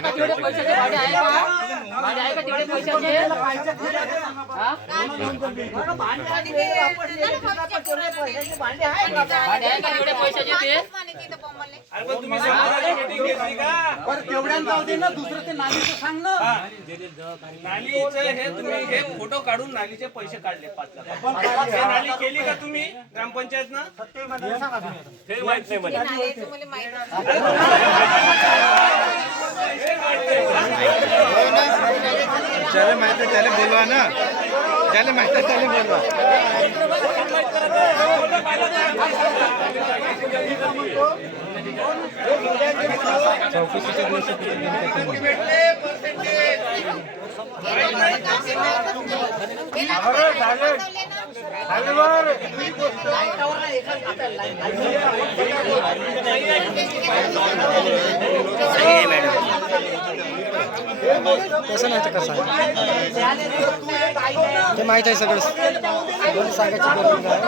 तेवढे पैशाचे भाडे आहे का? भाडे आहे का तेवढे पैशाचे? भाडे आहे का तेवढे पैशाचे ते? तेवढ्यानं जाऊ दे ना, दुसरं ते नालीचं सांग ना. नालीचं हे तुम्ही हे फोटो काढून नालीचे पैसे काढले 5 लाख. नाली केली का तुम्ही ग्रामपंचायत ना? हे माहित नाही मला. ज्याला माहिती आहे त्याला बोलवा ना, ज्याला माहिती आहे त्याला बोलवा. चौकशीच्या दिवशी कसं नाही तर कसं ते माहीत आहे सगळं सांगायची गरज नाही.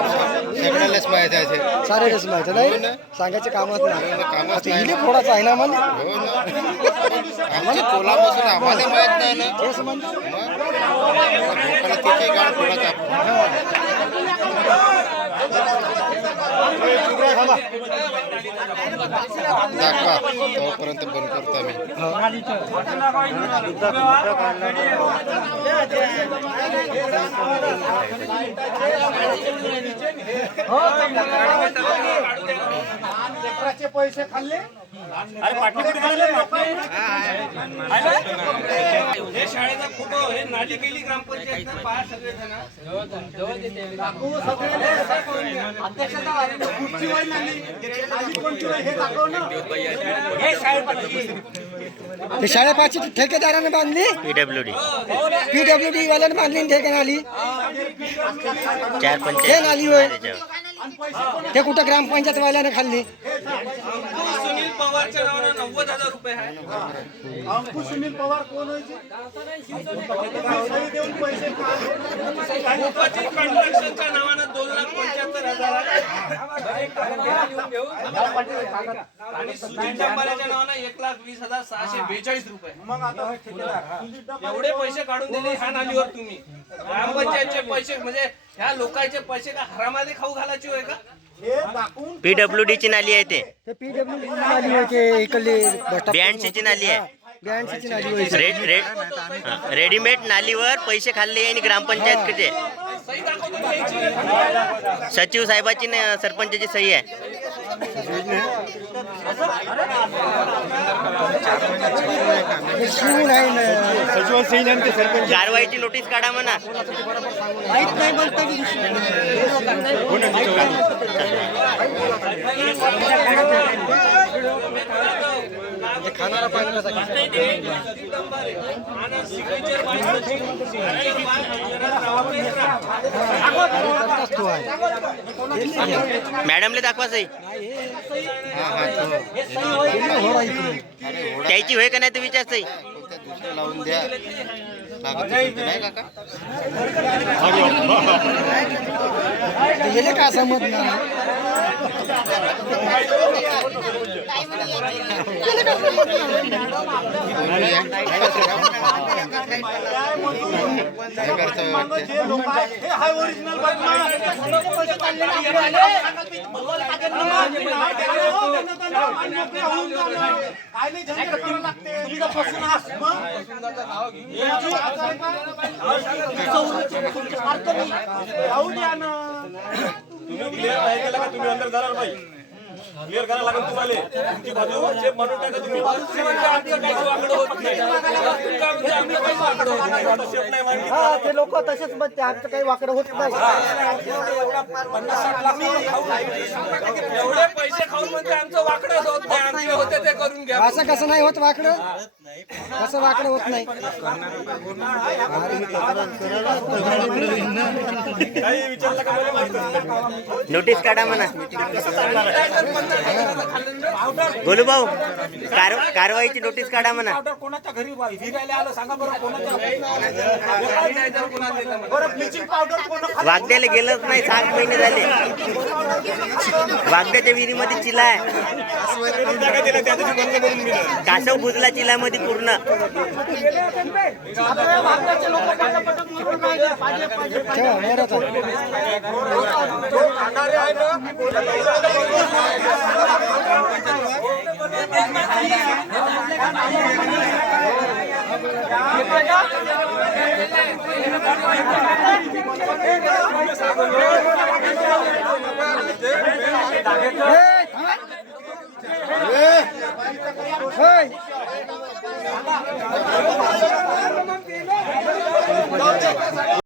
सगळ्यालाच माहीत आहे, सारेच माहीत आहे नाही सांगायचे कामच नाही. इले फोडाचं आहे ना आम्हाला, आम्हाला कोलापासून आम्हाला माहीत नाही ना. तेच म्हणतो दाखवा तोपर्यंत बंद करतो आम्ही. पैसे खाल्ले हे शाळेचा फोटो हे नाली केली ग्रामपंचायत पाहा सगळे जण. ते शाळेपाची ठेकेदाराने बांधली, पीडब्ल्यूडी वाल्याने बांधली ठेके नाली. 4-5 नाली होय ते कुठं ग्रामपंचायत वाल्याने खाल्ली. सुनील पवारच्या नावानं 90,000 रुपये आहे. अंकुश सुनील पवार कोण व्हायचे? देऊन पैसे कंस्ट्रक्शनच्या नावानं 2,75,000 आणि सुनील डंबाऱ्याच्या नावानं 1,20,642 रुपये. मग आता एवढे पैसे काढून दिले ह्या नालीवर तुम्ही. ग्रामपंचायतचे पैसे म्हणजे ह्या लोकांचे पैसे का हरामध्ये खाऊ घालायची होय का? हे दाखवून पीडब्ल्यूडी ची नाली आहे ते पीडब्ल्यूडी नाली होय ते इकडली 82 ची नाली आहे. 82 ची नाली होय. रेडीमेड नालीवर पैसे खाल्ले आणि ग्रामपंचायतचे सचिव साहेबाची सरपंचाची सही आहे. शिवून आहे ना सचिव सही नाही ते सरपंच कारवाईची नोटीस काढा म्हणा. माहित नाही बोलता की खाणारा पाहिजे मॅडमले दाखवा सही त्याची होय का नाही तर विचार सही लावून द्या का समज तुम्ही अंदर जाणार नाही. क्लिअर करायला लागेल तुम्हाला. तुमची बाजू चेक मारून टाका तुम्ही. ते लोक तसेच म्हणते आमचं काही वाकडं होत नाही. एवढे पैसे खाऊन म्हणजे आमचं वाकडं होत नाही. आमचे होते ते करून घ्या. असं कसं नाही होत वाकडं, कसं वाकडं होत नाही. नोटीस काढा म्हणा. गोलू भाऊ कारवाईची नोटीस काढा म्हणा. कोणाच्या घरी हिरायला आलं सांगा बरं, बरं ब्लिचिंग पावडर कोण वागद्याला गेलंच नाही 7 महिने झाले. वागद्याच्या विहिरीमध्ये चिला आहे. कासव बुजला चिलामध्ये पूर्ण.